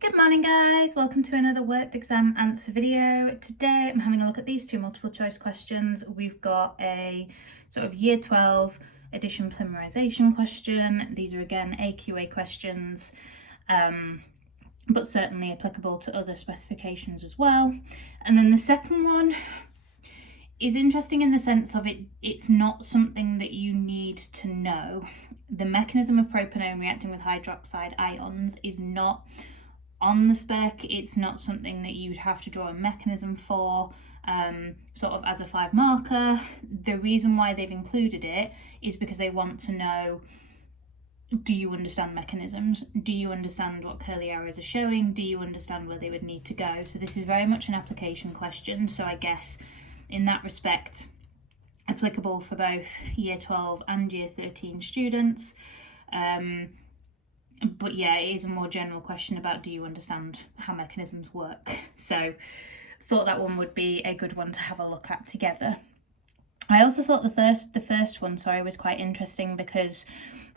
Good morning guys, welcome to another worked exam answer video. Today I'm having a look at these two multiple choice questions. We've got a sort of year 12 addition polymerization question. These are again AQA questions, but certainly applicable to other specifications as well. And then the second one is interesting in the sense of it's not something that you need to know. The mechanism of propanone reacting with hydroxide ions is not on the spec. It's not something that you'd have to draw a mechanism for, sort of as a 5 marker. The reason why they've included it is because they want to know, do you understand mechanisms? Do you understand what curly arrows are showing? Do you understand where they would need to go? So this is very much an application question. So I guess in that respect, applicable for both year 12 and year 13 students. But yeah, it is a more general question about, do you understand how mechanisms work? So thought that one would be a good one to have a look at together. I also thought the first one was quite interesting, because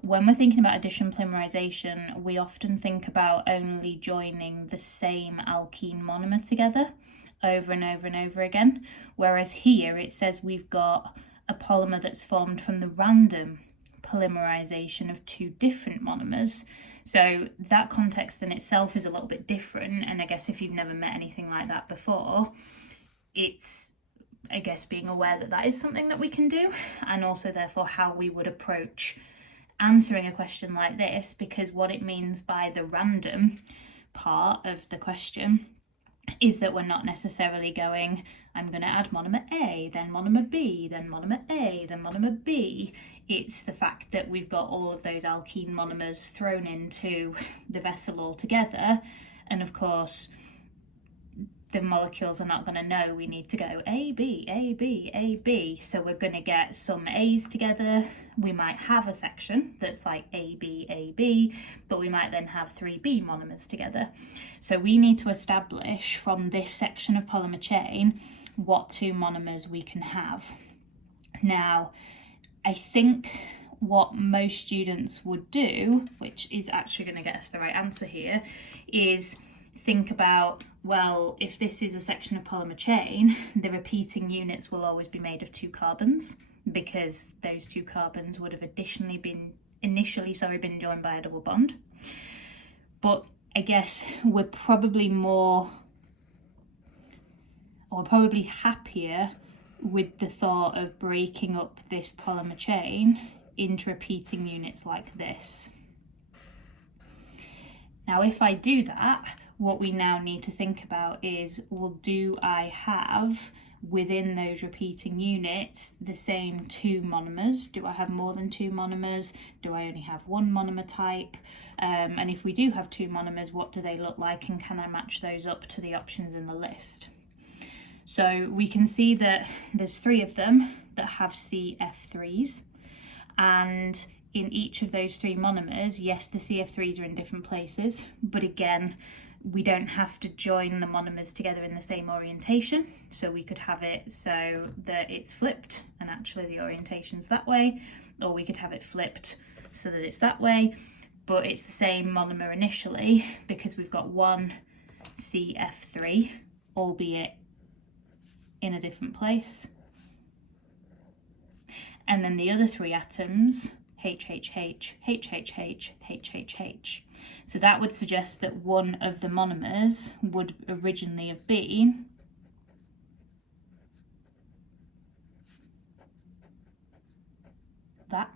when we're thinking about addition polymerization, we often think about only joining the same alkene monomer together over and over and over again, whereas here it says we've got a polymer that's formed from the random polymerization of two different monomers. So that context in itself is a little bit different, and I guess if you've never met anything like that before, it's, I guess, being aware that that is something that we can do, and also therefore how we would approach answering a question like this, because what it means by the random part of the question is that we're not necessarily going, I'm going to add monomer A, then monomer B, then monomer A, then monomer B. It's the fact that we've got all of those alkene monomers thrown into the vessel all together, and of course the molecules are not going to know we need to go A, B, A, B, A, B. So we're going to get some A's together. We might have a section that's like A, B, A, B, but we might then have 3 B monomers together. So we need to establish from this section of polymer chain what 2 monomers we can have. Now, I think what most students would do, which is actually going to get us the right answer here, is think about, well, if this is a section of polymer chain, the repeating units will always be made of 2 carbons, because those 2 carbons would have initially been joined by a double bond. But I guess we're probably happier with the thought of breaking up this polymer chain into repeating units like this. Now, if I do that, what we now need to think about is, well, do I have within those repeating units the same 2 monomers? Do I have more than 2 monomers? Do I only have 1 monomer type? And if we do have 2 monomers, what do they look like, and can I match those up to the options in the list? So we can see that there's 3 of them that have CF3s, and in each of those 3 monomers, yes, the CF3s are in different places, but again, we don't have to join the monomers together in the same orientation. So we could have it so that it's flipped and actually the orientation's that way, or we could have it flipped so that it's that way, but it's the same monomer initially, because we've got 1 CF3, albeit in a different place. And then the other 3 atoms, HHH, HHH, HHH. So that would suggest that one of the monomers would originally have been that.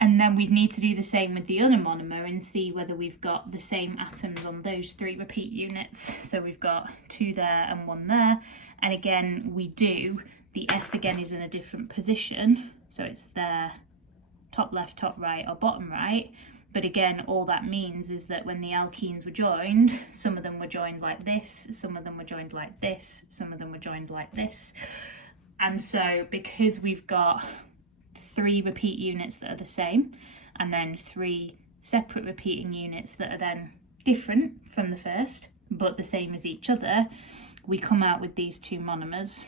And then we'd need to do the same with the other monomer and see whether we've got the same atoms on those 3 repeat units. So we've got 2 there and 1 there. And again, we do. The F again is in a different position. So it's there, top left, top right, or bottom right. But again, all that means is that when the alkenes were joined, some of them were joined like this, some of them were joined like this, some of them were joined like this. And so because we've got 3 repeat units that are the same, and then 3 separate repeating units that are then different from the first, but the same as each other, we come out with these 2 monomers.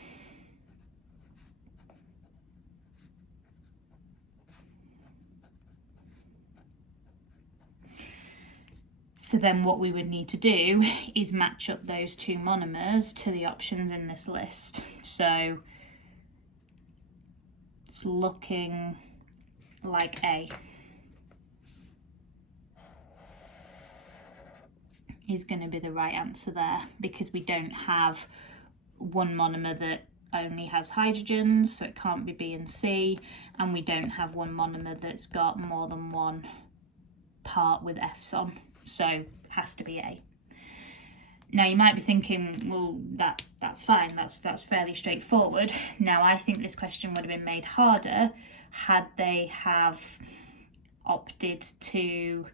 So then what we would need to do is match up those two monomers to the options in this list. So it's looking like A is going to be the right answer there, because we don't have one monomer that only has hydrogens, so it can't be B and C, and we don't have one monomer that's got more than one part with F's on, so it has to be A. Now you might be thinking, well, that's fine, that's fairly straightforward. Now I think this question would have been made harder had they have opted to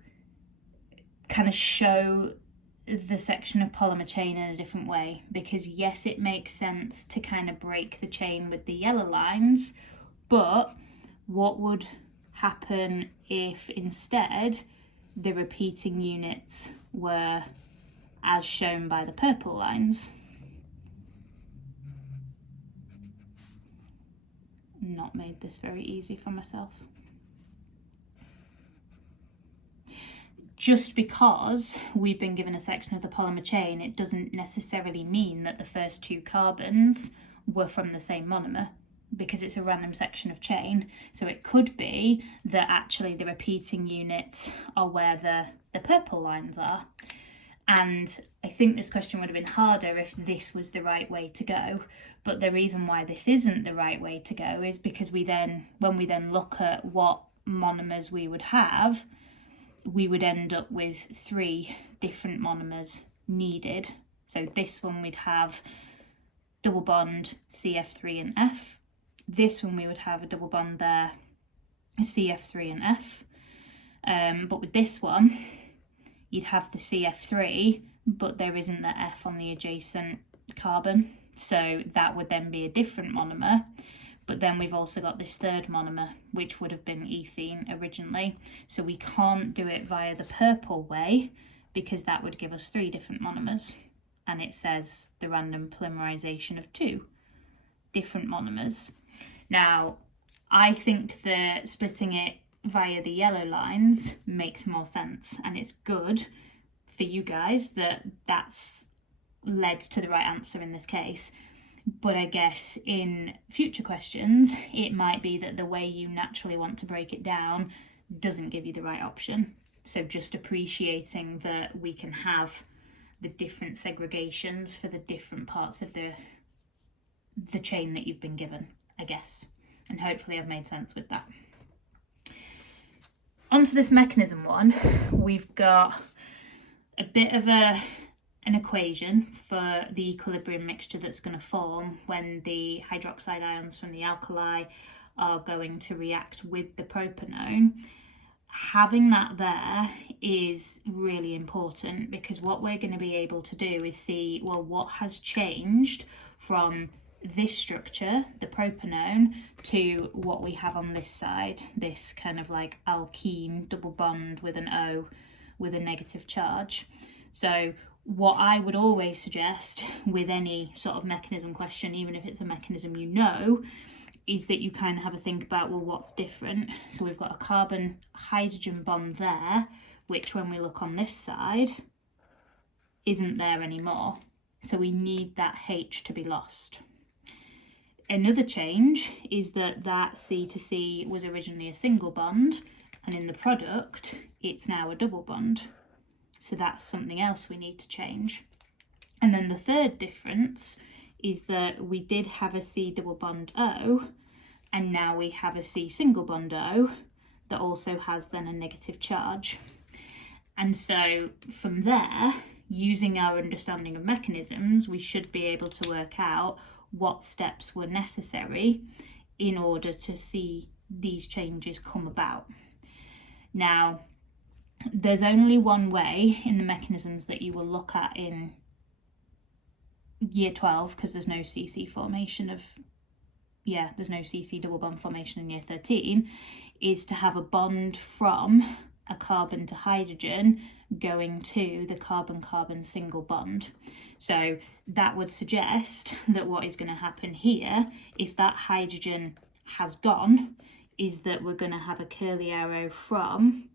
kind of show the section of polymer chain in a different way, because yes, it makes sense to kind of break the chain with the yellow lines, but what would happen if instead the repeating units were as shown by the purple lines? Not made this very easy for myself. Just because we've been given a section of the polymer chain, it doesn't necessarily mean that the first two carbons were from the same monomer, because it's a random section of chain. So it could be that actually the repeating units are where the purple lines are. And I think this question would have been harder if this was the right way to go. But the reason why this isn't the right way to go is because when we then look at what monomers we would have, we would end up with 3 different monomers needed. So this one we'd have double bond CF3 and F. This one we would have a double bond there, CF3 and F. But with this one, you'd have the CF3, but there isn't the F on the adjacent carbon. So that would then be a different monomer. But then we've also got this third monomer, which would have been ethene originally. So we can't do it via the purple way, because that would give us 3 different monomers. And it says the random polymerization of 2 different monomers. Now, I think that splitting it via the yellow lines makes more sense, and it's good for you guys that that's led to the right answer in this case. But I guess in future questions, it might be that the way you naturally want to break it down doesn't give you the right option. So just appreciating that we can have the different segregations for the different parts of the chain that you've been given, I guess. And hopefully I've made sense with that. Onto this mechanism one, we've got a bit of an equation for the equilibrium mixture that's going to form when the hydroxide ions from the alkali are going to react with the propanone. Having that there is really important, because what we're going to be able to do is see, well, what has changed from this structure, the propanone, to what we have on this side, this kind of like alkene double bond with an O with a negative charge. So what I would always suggest with any sort of mechanism question, even if it's a mechanism you know, is that you kind of have a think about, well, what's different? So we've got a carbon hydrogen bond there, which when we look on this side isn't there anymore. So we need that H to be lost. Another change is that C to C was originally a single bond, and in the product it's now a double bond. So that's something else we need to change. And then the third difference is that we did have a C double bond O, and now we have a C single bond O that also has then a negative charge. And so from there, using our understanding of mechanisms, we should be able to work out what steps were necessary in order to see these changes come about. Now, there's only one way in the mechanisms that you will look at in year 12, because there's no CC formation of, there's no CC double bond formation in year 13, is to have a bond from a carbon to hydrogen going to the carbon-carbon single bond. So that would suggest that what is going to happen here, if that hydrogen has gone, is that we're going to have a curly arrow from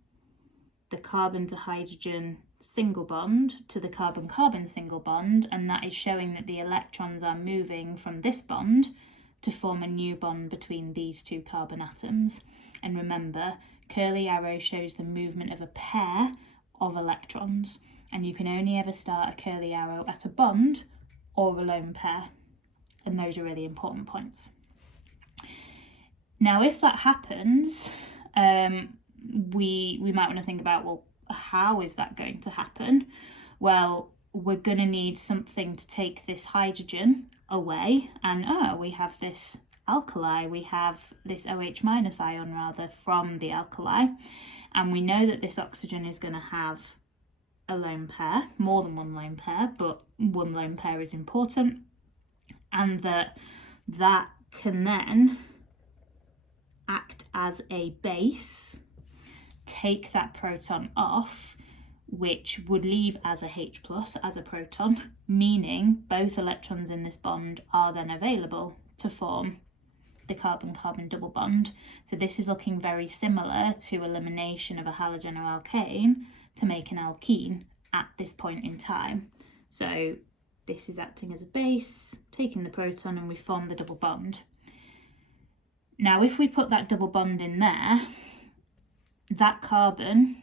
the carbon to hydrogen single bond to the carbon-carbon single bond, and that is showing that the electrons are moving from this bond to form a new bond between these two carbon atoms. And remember, curly arrow shows the movement of a pair of electrons, and you can only ever start a curly arrow at a bond or a lone pair, and those are really important points. Now, if that happens, we might want to think about, well, how is that going to happen? Well, we're going to need something to take this hydrogen away, and we have this alkali, we have this OH minus ion rather from the alkali, and we know that this oxygen is going to have a lone pair, more than one lone pair, but one lone pair is important, and that can then act as a base, take that proton off, which would leave as a H plus, as a proton, meaning both electrons in this bond are then available to form the carbon-carbon double bond. So this is looking very similar to elimination of a halogen or alkane to make an alkene at this point in time. So this is acting as a base, taking the proton, and we form the double bond. Now, if we put that double bond in there, that carbon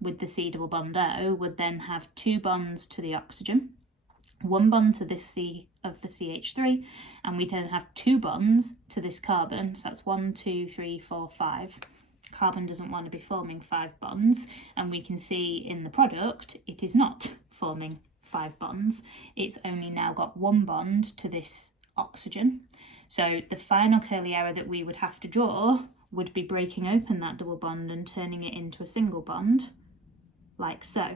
with the C double bond O would then have two bonds to the oxygen, one bond to this C of the CH3, and we then have two bonds to this carbon. So that's 1, 2, 3, 4, 5. Carbon doesn't want to be forming 5 bonds, and we can see in the product it is not forming 5 bonds. It's only now got one bond to this oxygen. So the final curly arrow that we would have to draw would be breaking open that double bond and turning it into a single bond, like so.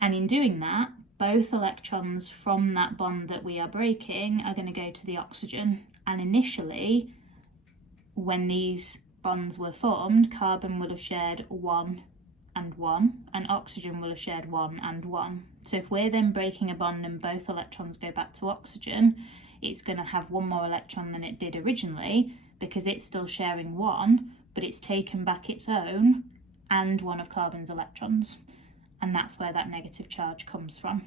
And in doing that, both electrons from that bond that we are breaking are going to go to the oxygen. And initially, when these bonds were formed, carbon would have shared 1 and 1, and oxygen will have shared 1 and 1. So if we're then breaking a bond and both electrons go back to oxygen, it's going to have one more electron than it did originally, because it's still sharing 1, but it's taken back its own and one of carbon's electrons, and that's where that negative charge comes from.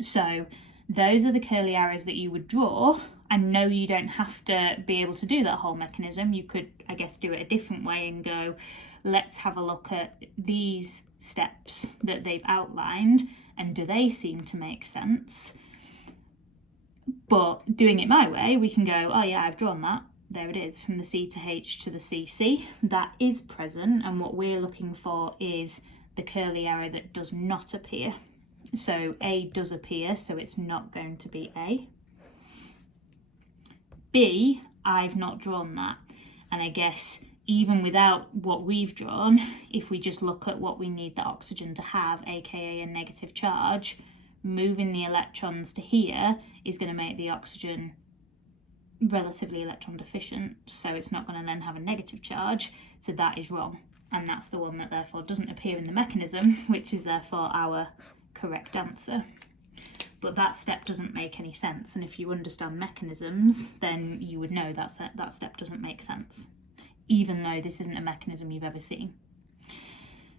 So those are the curly arrows that you would draw. And no, you don't have to be able to do that whole mechanism. You could, I guess, do it a different way and go, let's have a look at these steps that they've outlined, and do they seem to make sense? But doing it my way, we can go, oh yeah, I've drawn that. There it is, from the C to H to the CC. That is present, and what we're looking for is the curly arrow that does not appear. So A does appear, so it's not going to be A. B, I've not drawn that, and I guess even without what we've drawn, if we just look at what we need the oxygen to have, aka a negative charge, moving the electrons to here is going to make the oxygen relatively electron deficient, so it's not going to then have a negative charge, so that is wrong, and that's the one that therefore doesn't appear in the mechanism, which is therefore our correct answer. But that step doesn't make any sense, and if you understand mechanisms, then you would know that step doesn't make sense, even though this isn't a mechanism you've ever seen.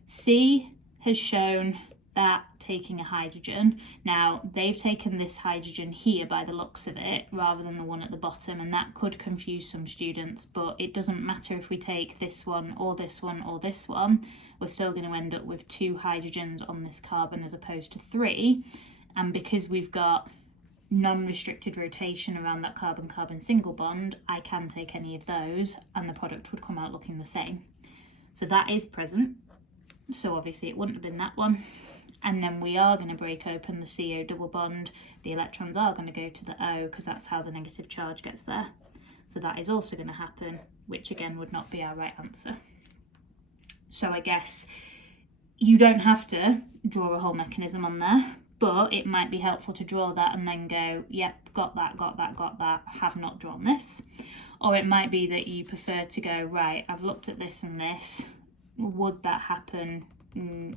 C has shown that taking a hydrogen. Now, they've taken this hydrogen here by the looks of it, rather than the one at the bottom, and that could confuse some students, but it doesn't matter if we take this one or this one or this one, we're still going to end up with 2 hydrogens on this carbon as opposed to 3, and because we've got non-restricted rotation around that carbon-carbon single bond, I can take any of those and the product would come out looking the same. So that is present, so obviously it wouldn't have been that one. And then we are going to break open the CO double bond. The electrons are going to go to the O because that's how the negative charge gets there. So that is also going to happen, which again would not be our right answer. So I guess you don't have to draw a whole mechanism on there, but it might be helpful to draw that and then go, yep, got that, have not drawn this. Or it might be that you prefer to go, right, I've looked at this and this, would that happen?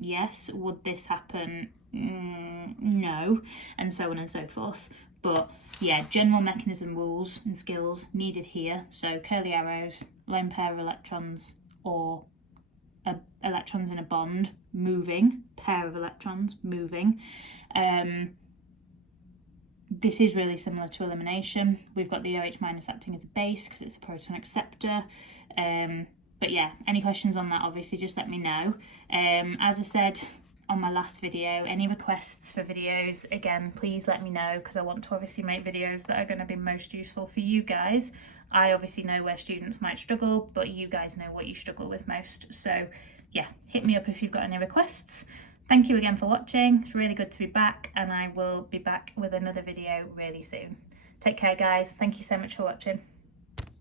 Yes. Would this happen? No, and so on and so forth. But yeah, general mechanism rules and skills needed here. So curly arrows, lone pair of electrons, or electrons in a bond moving, pair of electrons moving. This is really similar to elimination. We've got the OH minus acting as a base because it's a proton acceptor. But yeah, any questions on that, obviously just let me know. As I said on my last video, any requests for videos, again, please let me know, because I want to obviously make videos that are going to be most useful for you guys. I obviously know where students might struggle, but you guys know what you struggle with most. So yeah, hit me up if you've got any requests. Thank you again for watching. It's really good to be back, and I will be back with another video really soon. Take care, guys. Thank you so much for watching.